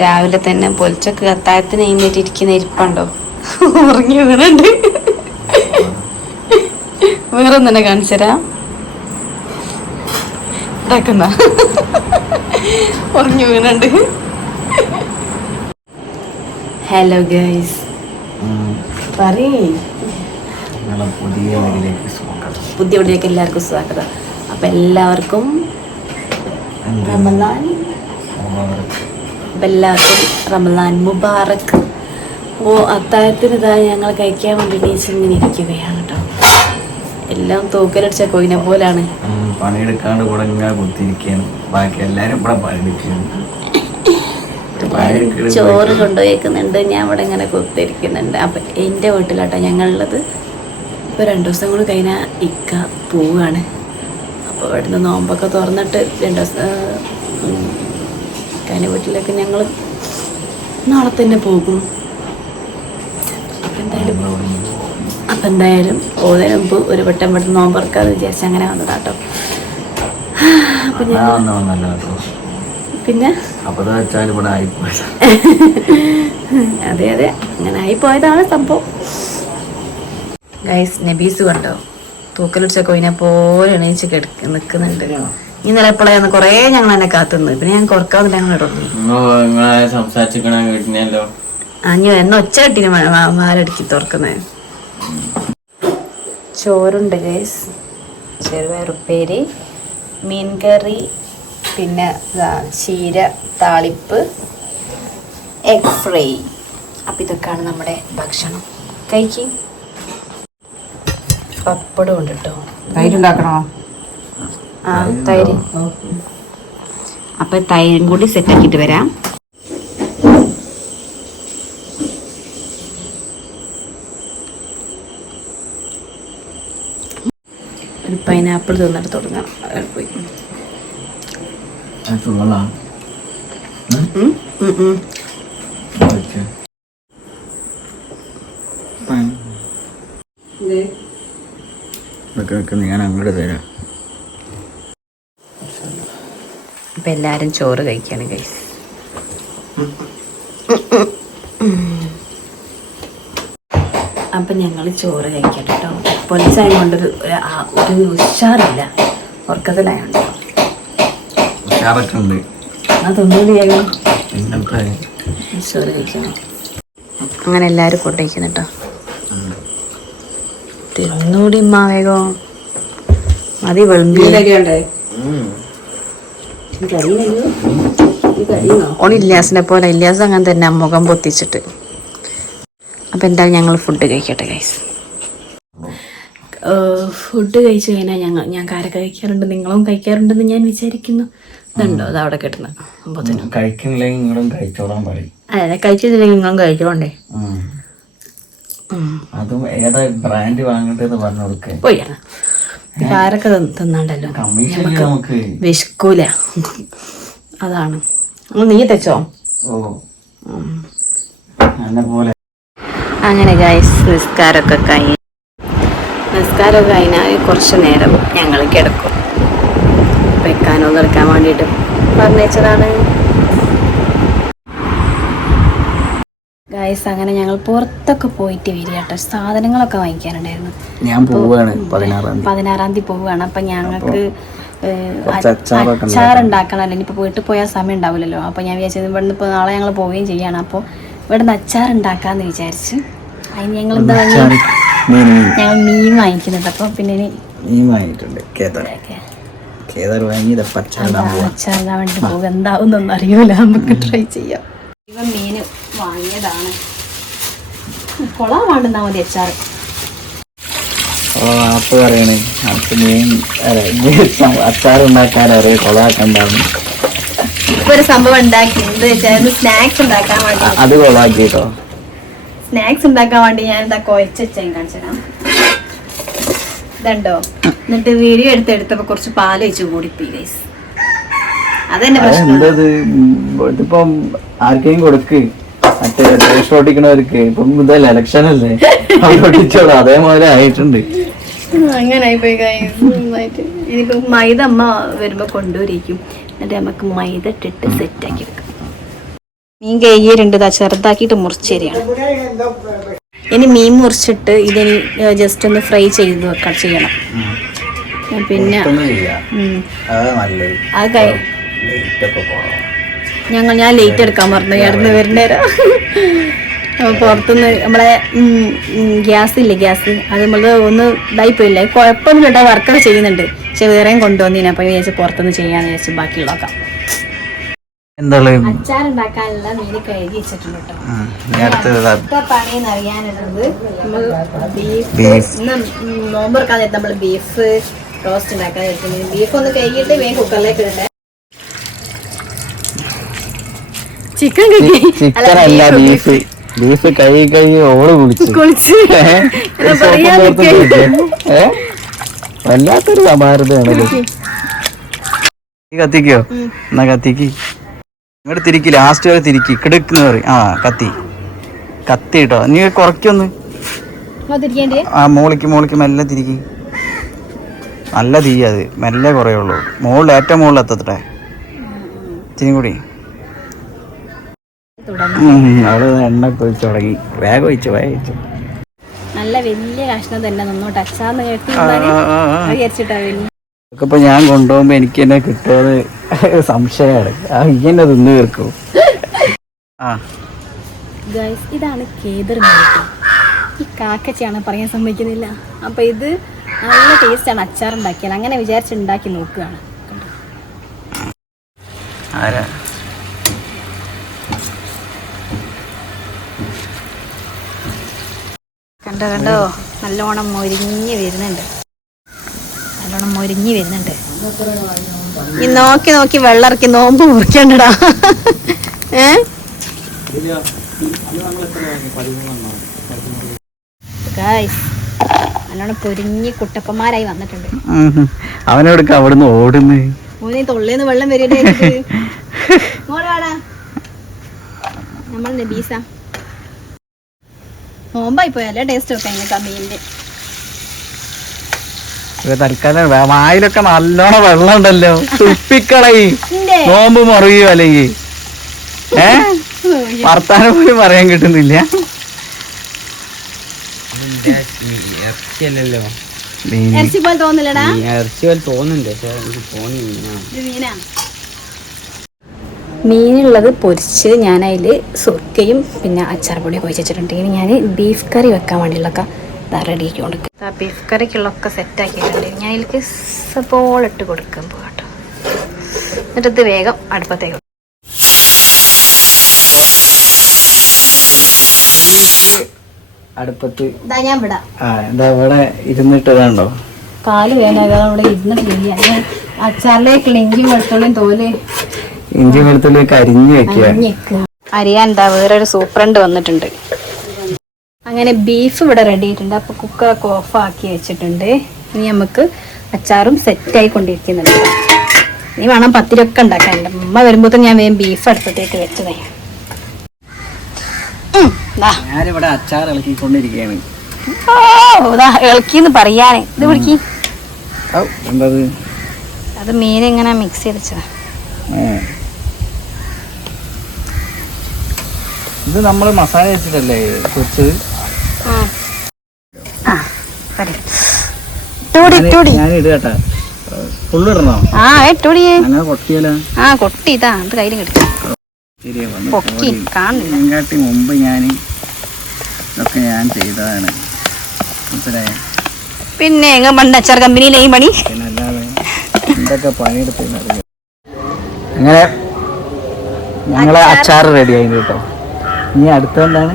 രാവിലെ തന്നെ പൊലിച്ചൊക്കെ കത്തായത്തിന് ഇരിക്കുന്ന ഇരിപ്പുണ്ടോ? ഉറങ്ങി വീണുണ്ട് വേറെ ഒന്നെ കാണിച്ചരാ ഇതാക്കുന്ന ഉറങ്ങി വീണുണ്ട് ഹലോ ഗൈസ് പുതിയ പുതിയൊക്കെ എല്ലാവർക്കും സ്വാഗതം. അപ്പം എല്ലാവർക്കും റമലാൻ അപ്പൊ റമദാൻ റമലാൻ മുബാറക്. ഓ അത്താഴത്തിന് ഇതാ ഞങ്ങൾ കഴിക്കാൻ വേണ്ടി ടീച്ചർ ഇങ്ങനെ ഇരിക്കുകയാണ് കേട്ടോ. എല്ലാം തൂക്കലടിച്ച കോയിനെ പോലാണ്. പണിയെടുക്കാണ്ട് കൂടെ ഇങ്ങനെ കുത്തിയിരിക്കുകയാണ്. ബാക്കി എല്ലാരും ഇവിടെ പണിയെടുക്കുകയാണ്. ചോറ് കൊണ്ടുപോയിക്കുന്നുണ്ട്. ഞാൻ ഇവിടെ ഇങ്ങനെ കുത്തിരിക്കുന്നുണ്ട് അപ്പൊ എന്റെ വീട്ടിലാട്ടോ ഞങ്ങളുള്ളത്. ഇപ്പൊ രണ്ടു ദിവസം കൂടി കഴിഞ്ഞാൽ ഇക്ക പോവുകയാണ് അപ്പോൾ ഇവിടുന്ന് നോമ്പൊക്കെ തുറന്നിട്ട് രണ്ട് ദിവസം ഇക്കാന്റെ വീട്ടിലേക്ക് ഞങ്ങൾ നാളെ തന്നെ പോകും. അപ്പം എന്തായാലും അപ്പം എന്തായാലും പോകുന്നതിന് മുമ്പ് ഒരു വട്ടം ഇവിടെ നോമ്പറക്കാന്ന് വിചാരിച്ച് അങ്ങനെ വന്നതാട്ടോ. പിന്നെ? അത് അതെ അതെ. അങ്ങനെ ആയി പോയതാണ് സംഭവം. ഗൈസ് നബീസ് കണ്ടോ? തൂക്കലടിച്ച കൊയിനെ പോലെ എണീച്ച് കിടക്ക് നിൽക്കുന്നുണ്ട് ഇന്നലെ എപ്പോഴാണ് കൊറേ ഞങ്ങൾ എന്നെ കാത്തുന്നു പിന്നെ ഞാൻ കുറക്കാതെ ഞങ്ങൾ ഇടുന്നു നിങ്ങളെ സംസാരിച്ചിക്കണ കേട്ടിനല്ലോ അഞ്ഞു എന്ന ഒച്ച കെട്ടിന് മാലടുക്കി തുറക്കുന്നത് ചോറുണ്ട് ഗൈസ് ചെറുപയറുപ്പേരി മീൻ കറി പിന്നെ ചീര താളിപ്പ് എഗ് ഫ്രൈ അപ്പം ഇതൊക്കെയാണ് നമ്മുടെ ഭക്ഷണം. കഴിക്കും. പപ്പടം ഉണ്ട് കേട്ടോ തൈരുണ്ടാക്കണോ തൈര് അപ്പം തൈരും കൂടി സെറ്റ് ആക്കിട്ട് വരാം. ഒരു പൈനാപ്പിൾ തിന്നിട്ട് തുടങ്ങാം. പോയി. ഞാൻ അങ്ങോട്ട് തരാം. അപ്പം എല്ലാവരും ചോറ് കഴിക്കാണ് ഗൈസ് അപ്പം ഞങ്ങൾ ചോറ് കഴിക്കട്ടെ കേട്ടോ പൊലിച്ചായ കൊണ്ടൊരു ഒരു ഒരു ഉഷാറില്ല. ഉറക്കത്തിലായോണ്ട്. പിന്നത്തെ ചോറ് കഴിക്കണം. അങ്ങനെ എല്ലാരും ഫുഡ് കഴിക്കുന്നു കേട്ടോ തിന്നൂടി ഉമ്മ മതി മതി വെളുമ്പി ഓൺ ഇല്ലാസിനെ പോലെ ഇല്ലാസ് അങ്ങനെ തന്നെ മുഖം പൊത്തിച്ചിട്ട്. അപ്പം എന്തായാലും ഞങ്ങൾ ഫുഡ് കഴിക്കട്ടെ ഗൈസ് ഫുഡ് കഴിച്ചു കഴിഞ്ഞാൽ ഞങ്ങൾ ഞാൻ കാരൊക്കെ കഴിക്കാറുണ്ട് നിങ്ങളും കഴിക്കാറുണ്ടെന്ന് ഞാൻ വിചാരിക്കുന്നു. ഇതുണ്ടോ? അത് അവിടെ കിട്ടുന്നത് നിങ്ങളും കഴിച്ചോളാൻ പറയും. അതെ കഴിച്ചില്ലെങ്കിൽ നിങ്ങളും കഴിച്ചോണ്ടേ. അതും ഏതാ ബ്രാൻഡ് വാങ്ങേണ്ടത് പറഞ്ഞു കൊടുക്കേ. പോയാണ് തിന്ന് തിന്നാണ്ടല്ലോ? നമുക്ക് വിശക്കൂല. അതാണ്. നീ തെച്ചോ? അങ്ങനെ ഗൈസ് നിസ്കാരമൊക്കെ കഴിഞ്ഞ്. നിസ്കാരമൊക്കെ കഴിഞ്ഞാൽ കുറച്ച് നേരം ഞങ്ങൾ കിടക്കും. വെക്കാനോ എടുക്കാൻ വേണ്ടിയിട്ട്. പറഞ്ഞതാണ് ഗൈസ് അങ്ങനെ ഞങ്ങൾ പുറത്തൊക്കെ പോയിട്ട് വരിക കേട്ടോ. സാധനങ്ങളൊക്കെ വാങ്ങിക്കാനുണ്ടായിരുന്നു. ഞാൻ പോവാണ് പതിനാറാം തീയതി. പോവുകയാണ് അപ്പം ഞങ്ങൾക്ക് അച്ചാറുണ്ടാക്കണം അല്ലെങ്കിൽ ഇനിയിപ്പോൾ വീട്ടിൽ പോയാൽ സമയം ഉണ്ടാവില്ലല്ലോ. അപ്പോൾ ഞാൻ വിചാരിച്ചത് ഇവിടുന്ന് ഇപ്പോൾ നാളെ ഞങ്ങൾ പോവുകയും ചെയ്യാണ്. അപ്പോൾ ഇവിടുന്ന് അച്ചാർ ഉണ്ടാക്കാമെന്ന് വിചാരിച്ച് അതിന് ഞങ്ങൾ എന്താ ഞങ്ങൾ മീൻ വാങ്ങിക്കുന്നുണ്ട് അപ്പോൾ പിന്നെ മീൻ വാങ്ങിയിട്ടുണ്ട്. ഇടാൻ വേണ്ടി പോകുക എന്താവുന്നൊന്നും അറിയൂല. നമുക്ക് ട്രൈ ചെയ്യാം. ഇവ മീൻ വാങ്ങിയതാണ്. വേണ്ടുന്നാ മതി അപ്പൊ പറയണേ നമുക്ക് മീൻ അച്ചാർ ഉണ്ടാക്കാൻ അറിയാം കൊളാക്കണ്ടാവും ഇപ്പൊ ഒരു സംഭവം ഉണ്ടാക്കി. എന്താ വെച്ചാൽ സ്നാക്സ് ഉണ്ടാക്കാൻ വേണ്ടി. അത് കൊളാക്കി കേട്ടോ സ്നാക്സ് ഉണ്ടാക്കാൻ വേണ്ടി ഞാൻ എന്താ കുഴച്ച് വെച്ചാൽ കാണിച്ചതാ ഇതുണ്ടോ? എന്നിട്ട് വീഡിയോ എടുത്ത് എടുത്തപ്പോ കുറച്ച് പാൽ വെച്ച് കൂടിപ്പോയി ഗൈസ് അതെന്നെ പ്രശ്നം. ഇതിപ്പം ആർക്കെങ്കിലും കൊടുക്ക്. മറ്റേ ടേസ്റ്റ് ഓടിക്കണവർക്ക്. ഇപ്പം ഇതല്ല ഇലക്ഷൻ അല്ലേ? ഓടിച്ചോളൂ. അതേപോലെ ആയിട്ടുണ്ട്. അങ്ങനെ ഇനിയിപ്പോ മൈദ അമ്മ വരുമ്പോ കൊണ്ടുവരിക്കും. എന്നിട്ട് നമുക്ക് മൈദ ഇട്ടിട്ട് സെറ്റ് ആക്കി വെക്കാം മീൻ കയ്യിലുണ്ട് ഇതാ ചെറുതാക്കിയിട്ട് മുറിച്ചരിയാണ് ഇനി മീൻ മുറിച്ചിട്ട് ഇതിനി ജസ്റ്റ് ഒന്ന് ഫ്രൈ ചെയ്ത് വെക്കാം ചെയ്യണം. പിന്നെ അതാ ഞങ്ങൾ ഞാൻ ലേറ്റ് എടുക്കാൻ പറഞ്ഞു. ഇടന്ന് വരുന്നേരം പുറത്തുനിന്ന് നമ്മളെ ഗ്യാസ് ഇല്ലേ ഗ്യാസ്? അത് നമ്മൾ ഒന്ന് ഇതായി പോയില്ലേ? കുഴപ്പമൊന്നുമില്ല വർക്കൊക്കെ ചെയ്യുന്നുണ്ട്. പക്ഷെ വേറെയും കൊണ്ടുവന്നിനെ. അപ്പൊ വിചാരിച്ചു പുറത്തുനിന്ന് ചെയ്യാന്ന് വിചാരിച്ചു. ബാക്കിയുള്ളതൊക്കെ അച്ചാറുണ്ടാക്കാനുള്ള മീൻ കഴുകി വെച്ചിട്ടുണ്ട് പണിയെന്ന് അറിയാനുള്ളത് നമ്മൾ ബീഫ് നോമ്പ് നമ്മൾ ബീഫ് റോസ്റ്റ് ഉണ്ടാക്കാൻ ബീഫ് ഒന്ന് കഴുകിയിട്ട് വേഗം കുക്കറിലേക്ക് ഇടട്ടെ. ചിക്കൻ ചിക്കൻ അല്ല ബീഫ്. ബീഫ്. കഴുകി കഴുകി ഓൾ കുളിച്ചു. കുളിച്ച്? വല്ലാത്തൊരു സമാരതയാണ് കത്തിക്കോ? എന്നാ കത്തിക്ക്. ഇങ്ങോട്ട് തിരിക്കി ലാസ്റ്റ് വരെ തിരിക്കി. കിടക്കുന്ന പറയും. ആ കത്തി. കത്തി കേട്ടോ നീ കുറയ്ക്കൊന്ന്. ആ മോളിക്ക് മോളിക്ക് മെല്ലെ തിരിക്കി. നല്ല തീ അത്. മെല്ലെ കുറയുള്ളൂ. മുകളിൽ ഏറ്റവും മുകളിൽ എത്തട്ടെ ഇച്ചിരി കൂടി. ഉം, അവൾ എണ്ണ കൊഴിച്ചു തുടങ്ങി. വേഗം ഒഴിച്ചു വേഗം ഒഴിച്ചു. നല്ല വലിയ കഷ്ണം തന്നെ നന്നോട്ട് അച്ചാന്ന് കേട്ടി. വിചാരിച്ചിട്ടാ വലിയ ഇപ്പൊ ഞാൻ കൊണ്ടുപോകുമ്പോ എനിക്ക് എന്നെ കിട്ടുന്നത് സംശയമാണ്. ആ ഇങ്ങനെ തിന്നു തീർക്കും. ആ. ഗൈസ് ഇതാണ് കേദർ മീറ്റ് ഈ കാക്കച്ചയാണ് പറയാൻ സമ്മതിക്കുന്നില്ല. അപ്പൊ ഇത് നല്ല ടേസ്റ്റാണ് അച്ചാർ ഉണ്ടാക്കിയത് അങ്ങനെ വിചാരിച്ചുണ്ടാക്കി നോക്കുകയാണ്? ആരാ? കണ്ടോ കണ്ടോ? നല്ലോണം മൊരിഞ്ഞ് വരുന്നുണ്ട്. നല്ലോണം മൊരിഞ്ഞ് വരുന്നുണ്ട്. ഈ നോക്കി നോക്കി വെള്ളറക്കി നോമ്പ് മുറിക്കണ്ടടാ. ഏ? നല്ലോണം പൊരിഞ്ഞ് കുട്ടപ്പന്മാരായി വന്നിട്ടുണ്ട്. ഉം. അവനോടൊക്കെ അവിടുന്ന് ഓടുന്നു? മോനെ തൊള്ളേന്ന് വെള്ളം നമ്മൾ നബീസ. നോമ്പായി പോയാലേ ടേസ്റ്റ് ഒക്കെ അതിനൊക്കെ മീനിന്റെ ഇവ തൽക്കാലം വായിലൊക്കെ നല്ലോണം വെള്ളം ഉണ്ടല്ലോ തുപ്പിക്കളയി നോമ്പ് മറിയോ അല്ലെങ്കിൽ ഏ? വർത്താനം പോലും പറയാൻ കിട്ടുന്നില്ല. ഇറച്ചിയല്ലല്ലോ. ഇറച്ചി പോലെ തോന്നില്ലടാ ഇറച്ചി പോലെ തോന്നുന്നുണ്ട്. പക്ഷെ എനിക്ക് മീനാ. മീനുള്ളത് പൊരിച്ച് ഞാൻ അതിൽ സുർക്കയും പിന്നെ അച്ചാർ പൊടിയും കുഴിച്ചിട്ടുണ്ട് ഇനി ഞാൻ ബീഫ് കറി വെക്കാൻ വേണ്ടിയുള്ളൊക്കെ ഇതാ റെഡിയാക്കി കൊടുക്കും ബീഫ് കറിക്കുള്ളൊക്കെ സെറ്റ് ആക്കിയിട്ടുണ്ട്. ഞാൻ ഇതിലേക്ക് സബോൾ ഇട്ട് കൊടുക്കാൻ പോകട്ടോ എന്നിട്ട് ഇത് വേഗം അടുപ്പത്തേക്ക്. അടുപ്പത്ത് ഇവിടെ ഇരുന്നിട്ടതാണ്ടോ കാൽ വേണം അവിടെ ഇരുന്നിട്ടില്ല ഞാൻ അച്ചാറിലേക്കുള്ള ഇഞ്ചി വെളുത്തുള്ളിയും തോൽ ഇഞ്ചി വെളുത്തുള്ളി അരിഞ്ഞു വെക്കുക. അരിയാൻ എന്താ വേറൊരു സൂപ്രണ്ട് വന്നിട്ടുണ്ട്. അങ്ങനെ ബീഫ് ഇവിടെ റെഡി ആയിട്ടുണ്ട്. അപ്പൊ കുക്കറൊക്കെ ഓഫ് ആക്കി വെച്ചിട്ടുണ്ട്. ഇനി നമുക്ക് അച്ചാറും സെറ്റായി കൊണ്ടിരിക്കുന്നുണ്ട്. ഇനി വേണം പത്തിരൊക്കെ ഉണ്ടാക്കാൻ. എന്റെ ഉമ്മ വരുമ്പോഴത്തേക്കും ഞാൻ വേഗം ബീഫ് അടുപ്പത്തേക്ക് വെച്ചതേ. ഞാനിവിടെ അച്ചാർ ഇളക്കിക്കൊണ്ടിരിക്കുകയാണ്. ഇളക്കിന്ന് പറയാനേ. ഇത് പിടിക്കി. അത് മീൻ എങ്ങനെ മിക്സ് ചെയ്ത് വെച്ചതാ ഏ. ഇത് നമ്മൾ മസാല വെച്ചിട്ടല്ലേ പൊരിച്ചത്? ഇട്ടൂടി ഞാൻ ആ അങ്ങനെ ആ കൊട്ടി ഇതാ അത് കയ്യിലും കിടക്കും ശരിയാ വന്നു പൊക്കി മുമ്പ് ഞാൻ ഇതൊക്കെ ഞാൻ ചെയ്തതാണ്. മനസ്സിലായോ? പിന്നെ എങ്ങ പണ്ട് അച്ചാർ കമ്പനിയിലെ ഈ പണി? എന്തൊക്കെ അങ്ങനെ ഞങ്ങളെ അച്ചാർ. റെഡി ആയി കേട്ടോ. ഇനി അടുത്തെന്താണ്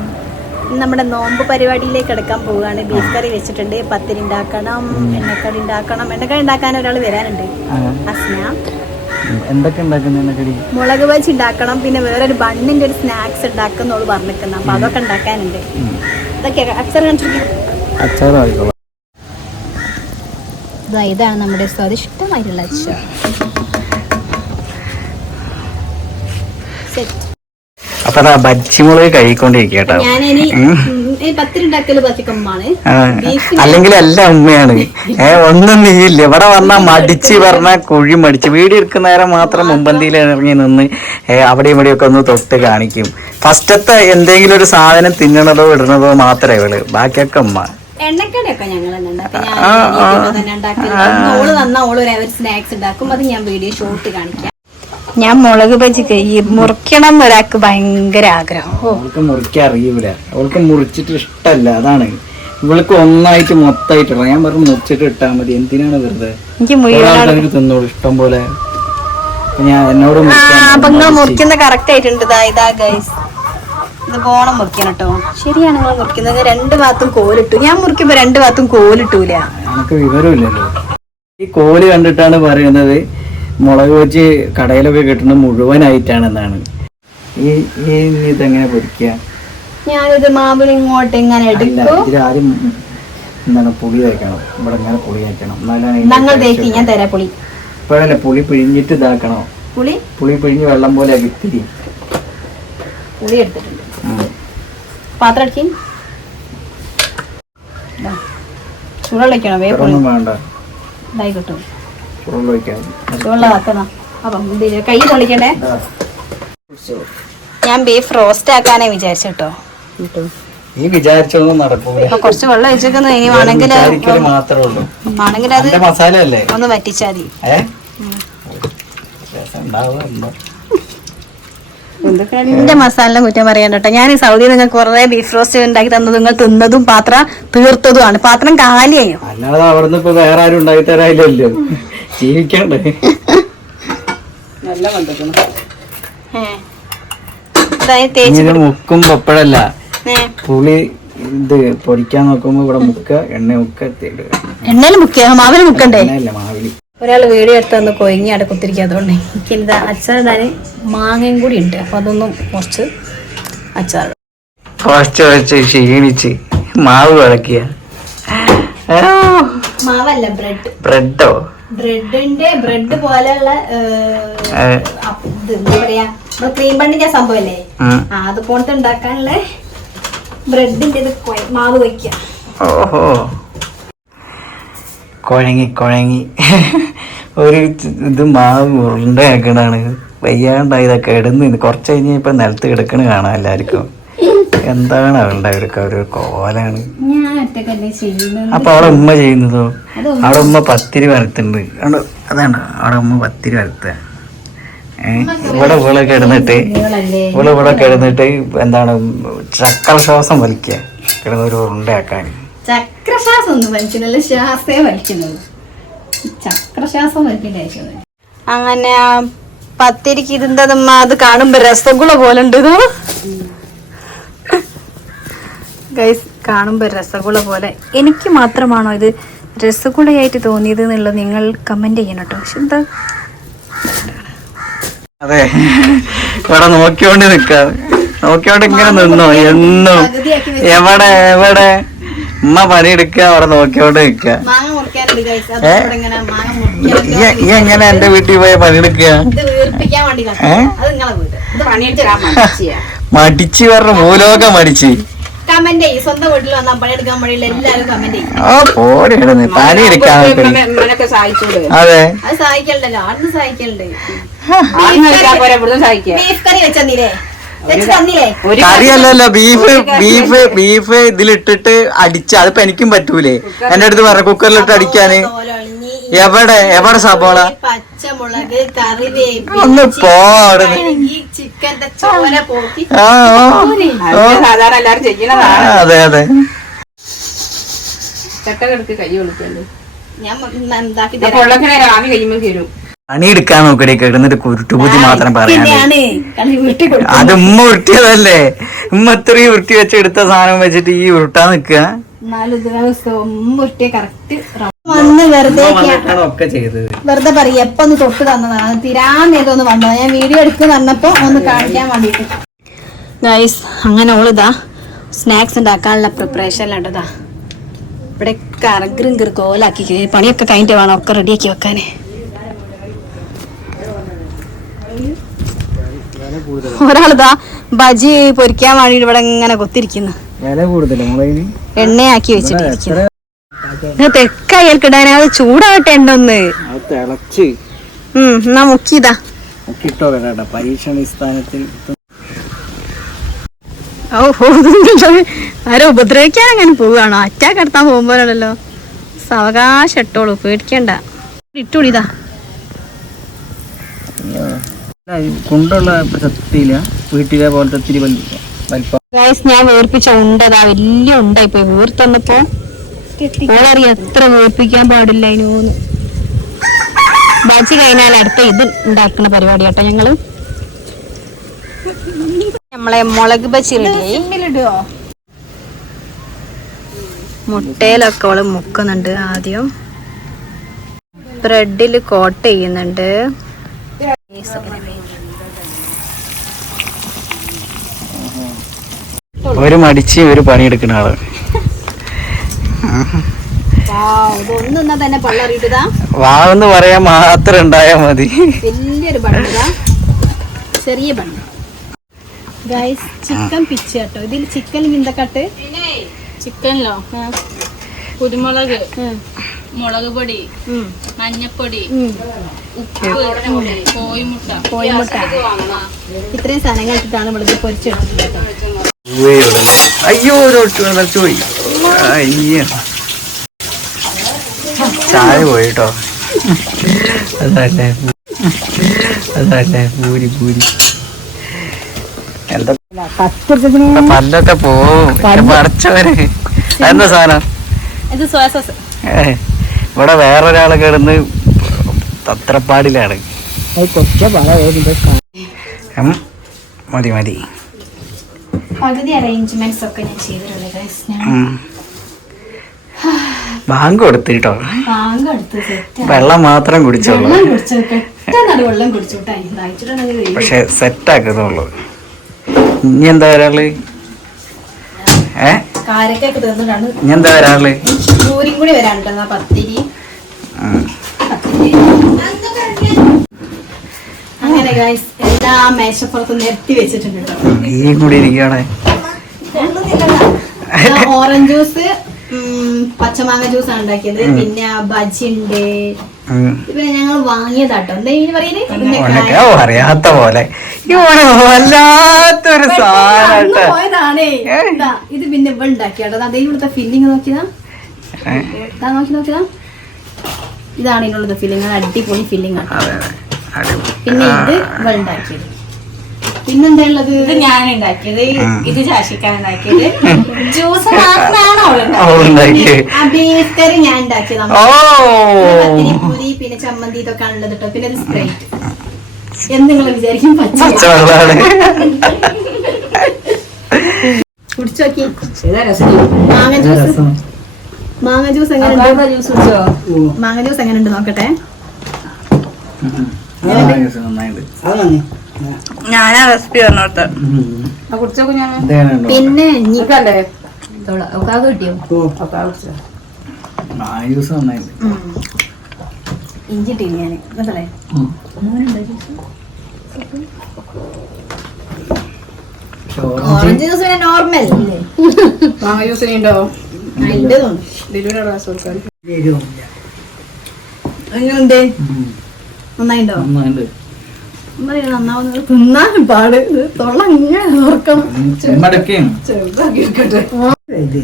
നമ്മുടെ നോമ്പ് പരിപാടിയിലേക്ക് എടുക്കാൻ പോവുകയാണ്. ബീഫ് കറി വെച്ചിട്ടുണ്ട്. പത്തിരി ഉണ്ടാക്കണം എണ്ണക്കടി ഉണ്ടാക്കണം എണ്ണക്കടി ഉണ്ടാക്കാൻ ഒരാൾ വരാനുണ്ട്. അസ്ന. എന്തൊക്കെ ഉണ്ടാക്കുന്നു മുളക് വെച്ച് ഉണ്ടാക്കണം. പിന്നെ വേറൊരു ബണ്ണിന്റെ ഒരു സ്നാക്സ് ഉണ്ടാക്കുന്നോൾ പറഞ്ഞിരിക്കുന്ന. അപ്പൊ അതൊക്കെ ഉണ്ടാക്കാനുണ്ട്. ഇതൊക്കെ ഇതാണ് നമ്മുടെ സ്വാദിഷ്ടമായിട്ടുള്ള അച്ചാർ അപ്പൊ ബജ്ജിമുളക് കഴിക്കൊണ്ടിരിക്കുക കേട്ടോ അല്ലെങ്കിൽ അല്ല ഉമ്മയാണ്. ഏ ഒന്നും നീയില്ല. ഇവിടെ വന്നാ മടിച്ച് പറഞ്ഞ കുഴി മടിച്ച്. വീട് എടുക്കുന്ന നേരം മാത്രം മുമ്പന്തിയിൽ ഇറങ്ങി നിന്ന് അവിടെ ഇവിടെയൊക്കെ ഒന്ന് തൊട്ട് കാണിക്കും. ഫസ്റ്റത്തെ എന്തെങ്കിലും ഒരു സാധനം തിന്നണതോ ഇടണതോ മാത്രമേ ഇവൾ ബാക്കിയൊക്കെ ഉമ്മ. എണ്ണക്കടയൊക്കെ ഞങ്ങൾ തന്നെ ഉണ്ടാക്കി. ആ. തന്നെ ഓൾ ഓൾ സ്നാക്സ് ഉണ്ടാക്കും. അത് ഞാൻ വീഡിയോ ഷോട്ട് കാണിക്കാം. ഞാൻ മുളക് ഭജിക്ക് ഈ മുറിക്കണം ഒരാൾക്ക് ഭയങ്കര ആഗ്രഹം. അവൾക്ക് മുറിക്കാൻ അറിയൂല. അവൾക്ക് മുറിച്ചിട്ട് ഇഷ്ടല്ല അതാണ്. ഇവൾക്ക് ഒന്നായിട്ട് മൊത്തമായിട്ട് ഞാൻ പറഞ്ഞു മുറിച്ചിട്ട് ഇട്ടാ മതി. എന്തിനാണ് വെറുതെ? എനിക്ക് മുഴുവൻ ഒരാൾക്ക് തിന്നോളൂ ഇഷ്ടം പോലെ. ഞാൻ എന്നോട് മുറിക്കാൻ അപ്പൊ നിങ്ങൾ മുറിക്കുന്ന കറക്റ്റ് ആയിട്ടുണ്ട്. ഇതാ ഇതാ ഗൈസ് ഇത് പോണം മുറിക്കണം കേട്ടോ ശരിയാണ് നിങ്ങൾ മുറിക്കുന്നത്. രണ്ട് ഭാഗത്തും കോലിട്ടു. ഞാൻ മുറിക്കുമ്പോ രണ്ട് ഭാഗത്തും കോലിട്ടൂല. എനിക്ക് വിവരമില്ലല്ലോ. ഈ കോൽ കണ്ടിട്ടാണ് പറയുന്നത്. മുളക് വെച്ച് കടയിലൊക്കെ കിട്ടുന്നത് മുഴുവനായിട്ടാണെന്നാണ്. ഈ ഈ ഇതെങ്ങനെ പൊരിക്കുക? ഞാനിത് മാവിൽ ഇങ്ങോട്ട് ഇങ്ങനെ എടുക്കും. എന്താണ് പുളി തേക്കണം. ഇവിടെ ഇങ്ങനെ പുളി തേക്കണം. ഞങ്ങൾ തേക്കി ഞാൻ തരാം പുളി. ഇപ്പോഴല്ലേ പുളി പിഴിഞ്ഞിട്ട് ഇതാക്കണോ? പുളി? പുളി പിഴിഞ്ഞ് വെള്ളം പോലെ ഇത്തിരി. പുളി എടുത്തിട്ടുണ്ട്. പാത്രം അടിക്കും വേണ്ട. ഇതായി കിട്ടും. കൈ പൊളിക്കണ്ടേ? ഞാൻ ബീഫ് റോസ്റ്റ് ആക്കാനേ വിചാരിച്ചു കേട്ടോ ഈ വിചാരിച്ചൊന്നും നടക്കൂല. കുറച്ച് വെള്ളം ഒഴിച്ചേക്കുന്നു. ഇനി വേണമെങ്കിൽ മാത്രമേ ഉള്ളൂ. വേണമെങ്കിൽ അത് എന്റെ മസാല അല്ലേ ഒന്ന് വറ്റിച്ചാൽ മതി എന്റെ മസാല കുറ്റം പറയാൻ കേട്ടോ. ഞാൻ ഈ സൗദി നിങ്ങൾക്ക് കുറെ ബീഫ് റോസ്റ്റ് ഉണ്ടാക്കി തന്നത് നിങ്ങൾ തിന്നതും പാത്രം തീർത്തതുമാണ് പാത്രം കാലിയായോ? അല്ലാതെ അവിടുന്ന് ഇപ്പൊ വേറെ ആരും ഉണ്ടാക്കി തരാനില്ലല്ലോ. ജീവിക്കണ്ടേ? നല്ല ഇത് മുക്കുമ്പോ എപ്പോഴല്ല ഏ, പുളി ഇത് പൊടിക്കാൻ നോക്കുമ്പോ ഇവിടെ മുക്ക എണ്ണ മുക്ക ഇടുക എണ്ണയിൽ മുക്കിയ? മാവിൽ മുക്കണ്ടേ? മാവിൽ. ഒരാൾ വീഡിയോ എടുത്ത് തന്ന് കൊയങ്ങി അവിടെ കുത്തിരിക്കുക അതുകൊണ്ട് എനിക്ക് ഇതാ അച്ചാറിടാൻ മാങ്ങയും കൂടി ഉണ്ട്. അപ്പൊ അതൊന്നും കുറച്ച് അച്ചാർ കുറച്ച് കുറച്ച് ക്ഷീണിച്ച് മാവ് വിളക്കിയ മാവല്ല ബ്രെഡ്. ബ്രെഡോ? ബ്രെഡിന്റെ ബ്രെഡ് പോലെയുള്ള ഏ, ഇത് എന്താ പറയാ ക്രീം ബണ്ണിന്റെ സംഭവല്ലേ? അതുപോലത്തെ ഉണ്ടാക്കാനുള്ള ബ്രെഡിന്റെ ഇത് മാവ് വയ്ക്കുക ഓഹോ. കുഴങ്ങി കുഴങ്ങി. ഒരു ഇത് മാവ് ഉരുണ്ടയാക്കണാണ് വയ്യാണ്ടായി ഇതൊക്കെ ഇടുന്നു. കുറച്ച് കഴിഞ്ഞ് ഇപ്പൊ നിലത്ത് കിടക്കണ കാണാം എല്ലാവർക്കും. എന്താണ് അവളുടെ ഒരു ഒരു കോലാണ്. അപ്പൊ അവളെ ഉമ്മ ചെയ്യുന്നതോ? അവളെ ഉമ്മ. പത്തിരി വരത്തുണ്ട്. അതാണ് അവളെ ഉമ്മ പത്തിരി വരത്തുക ഏഹ് ഇവിടെ ഇവിടെ കിടന്നിട്ട് ഇവിടെ ഇവിടെ കിടന്നിട്ട് എന്താണ് ചക്ര ശ്വാസം വലിക്കുക കിടന്ന് ഒരു ഉരുണ്ടയാക്കാൻ. ചക്രശ്വാസം ഒന്നും വലിക്കുന്നില്ല ശ്വാസേ ചക്രശ്വാസം അങ്ങനെ പത്തിരിക്ക് ഇരുന്നതും അത് കാണുമ്പോ രസഗുള പോലെ ഉണ്ട് ഗൈസ് കാണുമ്പോൾ രസഗുള പോലെ. എനിക്ക് മാത്രമാണോ ഇത് രസഗുളയായിട്ട് തോന്നിയത് എന്നുള്ളത് നിങ്ങൾ കമന്റ് ചെയ്യണം കേട്ടോ. പക്ഷെ എന്താ? അതെ. ഇവിടെ നോക്കിക്കൊണ്ട് നിൽക്കാം നോക്കിക്കൊണ്ട് ഇങ്ങനെ നിന്നോ? എന്നും എവിടെ എവിടെ? ഉമ്മ പണിയെടുക്ക അവിടെ നോക്കിക്കൊണ്ട് മുറിക്കാൻ ഈ എങ്ങനെ എന്റെ വീട്ടിൽ പോയി പണിയെടുക്കുക മടിച്ച് പറഞ്ഞ ഭൂലോകം മടിച്ച്. കമന്റ് ചെയ്യും. സ്വന്തം വീട്ടിൽ വന്നാൽ പണിയെടുക്കാൻ വഴിയില്ല എല്ലാവരും കമന്റ് ചെയ്യും. അതെ. അത് ആടുന്ന് സഹായിക്കുക. ബീഫ് കറി വെച്ചന്നില്ലേ? കറിയല്ലല്ലോ ബീഫ് ബീഫ് ബീഫ് ഇതിലിട്ടിട്ട് അടിച്ച അതിപ്പോ എനിക്കും പറ്റൂലേ. എന്റെ അടുത്ത് പറഞ്ഞു കുക്കറിലിട്ട് അടിക്കാന്. എവിടെ? എവിടെ സബോള? പച്ചമുളക് ഒന്ന് പോ അവിടുന്ന് ഈ ചിക്കന്റെ ചോര പോക്കി. ആ ആ. ഓ. സാധാരണ എല്ലാരും ചെയ്യുന്നതാണ്. ആ, അതെ അതെ. ചട്ടകെടുക്ക് കൈ വിളിക്കണ്ട് ഞാൻ എന്താക്കി അപ്പൊ ഉള്ളക്കിനെ രാവി കഴിയുമ്പോൾ തരും പണി എടുക്കാൻ നോക്കടി കിടന്നിട്ട് കുരുട്ടുപൂതി മാത്രം കൊടുക്കും അത് ഉമ്മ ഉരുട്ടിയതല്ലേ? ഉമ്മ ഇത്രയും ഉരുട്ടി വെച്ച് എടുത്ത സാധനം വെച്ചിട്ട് ഈ ഉരുട്ടാൻ നിക്കുക കറക്റ്റ് വന്ന് വെറുതെ വെറുതെ പറയും എപ്പൊ ഒന്ന് തൊട്ട് തന്നതാണ് തിരാന്ന് ഏതൊന്ന് വന്നത്. ഞാൻ വീഡിയോ എടുക്കുന്ന വന്നപ്പോ ഒന്ന് കാണിക്കാൻ വേണ്ടിട്ട്. ഗൈസ് അങ്ങനെ ഓളിതാ. സ്നാക്സ് ഉണ്ടാക്കാനുള്ള പ്രിപ്പറേഷനിലുണ്ടതാ ഇവിടെ കറഗ്രും കിർ കോലാക്കി പണിയൊക്കെ കഴിഞ്ഞിട്ട് വേണം ഒക്കെ റെഡിയാക്കി വെക്കാന്. ഒരാളിതാ ബജി പൊരിക്കാൻ വേണ്ടി ഇവിടെ ഇങ്ങനെ കൊത്തിരിക്കുന്നു. വില കൂടുതൽ. എണ്ണയാക്കി വെച്ചിട്ടിരിക്കുന്നു. ഇത് തെക്കയ്യൽക്കിടാൻ അത് ചൂടാവട്ടെ ഉണ്ടൊന്ന് തിളച്ച്. എന്നാ മുക്കിയതാ. കേട്ടോ ഓ ആരോ ഉപദ്രവിക്കാൻ അങ്ങനെ പോവുകയാണോ? അറ്റാക്ക് നടത്താൻ പോകുമ്പോഴല്ലോ സാവകാശം ഇട്ടോളൂ പേടിക്കണ്ട. ഇട്ടുളിതാ. കൊണ്ടുള്ള ശക്തിയില്ല വീട്ടിലെ പോലത്തെ വലിപ്പം ഗൈസ് ഞാൻ വേർപ്പിച്ച ഉണ്ടതാ വലിയ ഉണ്ടായി പോയി വീർത്തന്നപ്പോ ഓളറിയ എത്ര വേർപ്പിക്കാൻ പാടില്ല അതിനോന്ന്. ബാച്ചി കഴിഞ്ഞാൽ അടുത്ത ഇത് ഉണ്ടാക്കുന്ന പരിപാടി കേട്ടോ ഞങ്ങൾ. നമ്മളെ മുളക് ബച്ചി റെഡിയായി മുട്ടയിലൊക്കെ അവൾ മുക്കുന്നുണ്ട് ആദ്യം. ബ്രെഡിൽ കോട്ട് ചെയ്യുന്നുണ്ട്. ഒരു മടിച്ച് ഒരു പണിയെടുക്കുന്ന ആൾ. വാവെന്ന് പറയാൻ മാത്രം ഉണ്ടായാ മതി. ചെറിയ ബണ്ണ് ഗൈസ് ചിക്കൻ പിച്ച് കേട്ടോ. ഇതിൽ ചിക്കൻ ഇന്തൊക്കെ ചിക്കനിലോ? കുരുമുളക് മുളക് പൊടി മഞ്ഞപ്പൊടി ഉപ്പ് കോഴിമുട്ട. കോഴിമുട്ട. ഇത്രയും സാധനങ്ങൾ ഇട്ടിട്ടാണ് ഇവിടെ പൊരിച്ചെടുത്തത് അയ്യോ ഒരു ഒട്ട് വിളച്ചു പോയി അയ്യോ ചായ പോയി കേട്ടോ അതല്ലേ? അതല്ലേ? പൂരി പൂരി. എന്താ? പല്ലൊക്കെ പോവും. പറിച്ചവര്. എന്താ സാധനം ഇവിടെ വേറൊരാൾ കിടന്ന് തത്രപ്പാടിലാണ്. മതി മതി. പകുതി അറേഞ്ച്മെന്റ്സ് ഒക്കെ ഞാൻ ചെയ്തിട്ടുള്ളത്. ബാങ്ക് കൊടുത്തു കേട്ടോ ബാങ്ക് എടുത്ത് വെള്ളം മാത്രം കുടിച്ചോളൂ. വെള്ളം കുടിച്ചു പെട്ടെന്ന് വെള്ളം കുടിച്ചു കേട്ടോ പക്ഷെ സെറ്റ് ആക്കുന്നുള്ളൂ. ഇനി എന്താ ഒരാൾ ഏ? കാരക്കൊക്കെ തീർന്നിട്ടാണ് ഇനി എന്താ ഒരാൾ കൂടി വരാനുണ്ടെന്നാ പത്തിരി ഉം. അങ്ങനെ ഗൈസ് എല്ലാ മേശപ്പുറത്ത് നിരത്തി വെച്ചിട്ടുണ്ട് കേട്ടോ. ഓറഞ്ച് ജ്യൂസ് പച്ചമാങ്ങ ജ്യൂസ് ആണ് ഉണ്ടാക്കിയത്. പിന്നെ ബജി ഉണ്ട്. ഇപ്പൊ ഞങ്ങൾ വാങ്ങിയതാട്ടോ. എന്താ അറിയാത്ത പോലെ. വല്ലാത്തൊരു സാധനം ഇതാ, പിന്നെ ഇവ ഉണ്ടാക്കിയാട്ടോ അതേ ഇവിടുത്തെ ഫില്ലിങ് നോക്കിയതാ. നോക്കി നോക്കിയതാ. ഇതാണ് ഇതിനുള്ളത് ഫില്ലിങ് അടിപൊളി ഫില്ലിങ് ആണ്. പിന്നെ ഇത് ഉണ്ടാക്കിയത് പിന്നെന്താ ഉള്ളത് ഇത് ഞാൻ ഉണ്ടാക്കിയത് ഇത് ശാശിക്കാൻ ഉണ്ടാക്കിയത് ജ്യൂസ് മാത്രമാണ് ഞാൻ പിന്നെ ചമ്മന്തി ഇതൊക്കെ കേട്ടോ. പിന്നെ ഇത് സ്പ്രൈറ്റ്. എന്ന് നിങ്ങൾ വിചാരിക്കും പച്ച പച്ചവെള്ളാണ്. കുടിച്ചു നോക്കി. മാങ്ങ ജ്യൂസ്? മാങ്ങ ജ്യൂസ് എങ്ങനെ ജ്യൂസ് മാങ്ങ ജ്യൂസ് എങ്ങനെ ഉണ്ട് നോക്കട്ടെ ഞാനാ റെസിപ്പി പറഞ്ഞോട്ടെ? പിന്നെ ഇനി കിട്ടിയോ? ആ ജ്യൂസ് നന്നായിട്ട് ഉം. ഇഞ്ചി ഇട്ടില്ല ഞാൻ മനസ്സിലായി ഓറഞ്ച് ജ്യൂസ് പിന്നെ നോർമൽ മാങ്ങ ജ്യൂസ് ഉണ്ടോ? അതിന്റെ തോന്നുന്നു. എങ്ങനെയുണ്ട് നന്നായിണ്ടോ? നന്നാവുന്നത് പാട്. തൊള്ള ഇങ്ങനെ ഇത്.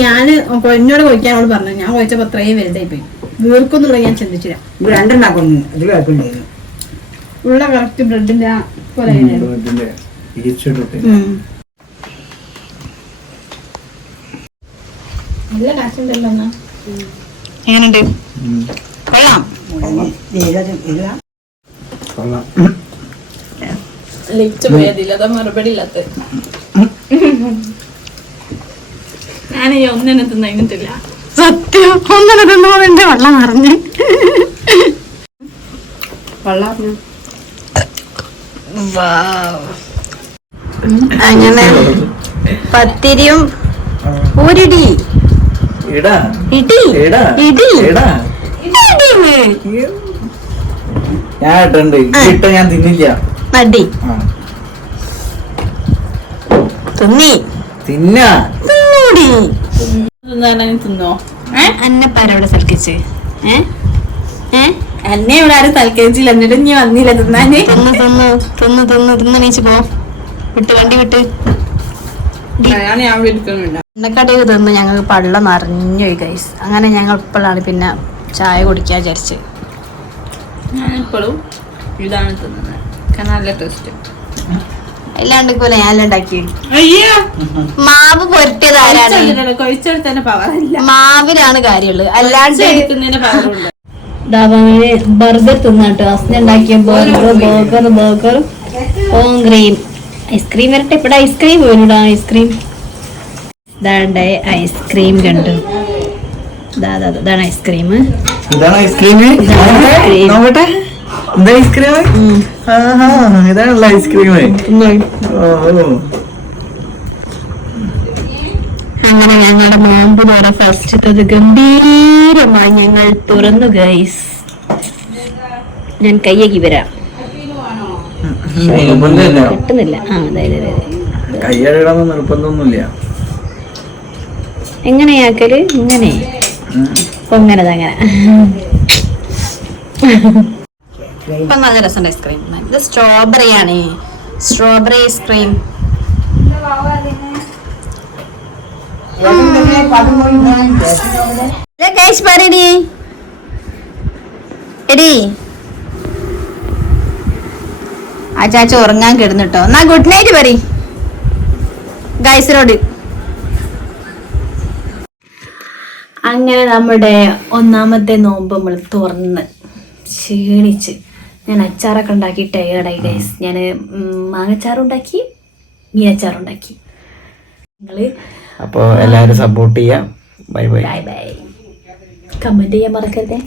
ഞാൻ എന്നോട് കൊയ്ക്കാനോട് അവൾ പറഞ്ഞു. ഞാൻ കൊയ്ച്ചപ്പോ അത്രയും വലുതായി പോയി വീർക്കുന്നുള്ള ഞാൻ ചിന്തിച്ചില്ല. ഉള്ള കറക്റ്റ് ബ്രെഡിന്റെ ആ പോലെ. നല്ല കാശുണ്ടല്ലോ എങ്ങനെയുണ്ട്? കൊള്ളാം. കൊള്ളാം. ലിഫ്റ്റ് പോയതില്ല അതാ മറുപടി ഇല്ലാത്ത. ഞാൻ ഈ ഒന്നിനെ തിന്നിട്ടില്ല സത്യം എന്റെ വെള്ളം വെള്ളം അങ്ങനെ പത്തിരിയും ഒരിടി ഇടാ. ഇടി. ഇടാ. ഇടി. ഇടാ. ഇടി. ഞാൻ ഇട്ടുണ്ട് ഇട്ട ഞാൻ തിന്നില്ല. മടി തിന്നി. തിന്നാ? തിന്നോ? അന്നപ്പാരോടെ സൽക്കിച്ച് ഏ? ഏ? എന്നെ ഇവിടെ ആരും സൽക്കരിച്ചില്ല. എന്നിട്ട് നീ വന്നില്ല തിന്നാന്? തിന്ന് തിന്ന് തിന്ന് തിന്ന് തിന്ന് നീച്ച് പോ. വിട്ട് വണ്ടി വിട്ട്. എണ്ണക്കടയിൽ തിന്ന് ഞങ്ങൾക്ക് പള്ള നിറഞ്ഞു ഗൈസ് അങ്ങനെ ഞങ്ങൾ ഇപ്പോഴാണ് പിന്നെ ചായ കുടിക്കാൻ വിചാരിച്ച്. ഞാനിപ്പോഴും ഇതാണ് തിന്നുന്നത് കാരണം നല്ല ടേസ്റ്റ് മാവ് പൊരട്ടിയത് ആരാണ്? മാവിലാണ് കാര്യമുള്ളത്. അല്ലാണ്ട് ബർഗർ തിന്നാട്ടോ അസ്ന ഉണ്ടാക്കിയ burger burger burger cream ice cream വരട്ടെ ഇവിടെ ഐസ്ക്രീം പോയിടാ ഐസ്ക്രീം ഇതാണ്ട് ഐസ്ക്രീം കണ്ടു. ഇതാണ് ഐസ്ക്രീം ഇതാണ് ഐസ്ക്രീം നോക്കട്ടെ ഐസ്ക്രീം ഇതാണല്ലോ ഐസ്ക്രീം അങ്ങനെ ഞങ്ങളുടെ നോമ്പ് തുറ ഫസ്റ്റ് ഗംഭീരമായി ഞങ്ങൾ തുറന്നു ഗൈസ് ഞാൻ കയ്യേക്ക് വരാം. കിട്ടുന്നില്ല. ആ കയ്യഴകണമെന്ന് നിർബന്ധമൊന്നുമില്ല. എങ്ങനെയാക്കൽ ഇങ്ങനെ. അങ്ങനെ. ഇപ്പൊ നല്ല രസമുണ്ട് ഐസ്ക്രീം ഇത് സ്ട്രോബെറി ആണ്. സ്ട്രോബെറി ഐസ്ക്രീം എടി. ആ ചാച്ച ഉറങ്ങാൻ കിടന്നിട്ടോ എന്നാ ഗുഡ് നൈറ്റ് പറ ഗൈസിനോട് അങ്ങനെ നമ്മുടെ ഒന്നാമത്തെ നോമ്പ് നമ്മൾ തുറന്ന് ക്ഷീണിച്ച്. ഞാൻ അച്ചാറൊക്കെ ഉണ്ടാക്കി ടയേർഡായി ഗൈസ് ഞാൻ മാങ്ങച്ചാറുണ്ടാക്കി മീനച്ചാറുണ്ടാക്കി. നിങ്ങൾ അപ്പോൾ എല്ലാവരും സപ്പോർട്ട് ചെയ്യാം. Bye bye bye bye comment ചെയ്യാൻ മറക്കരുതേ.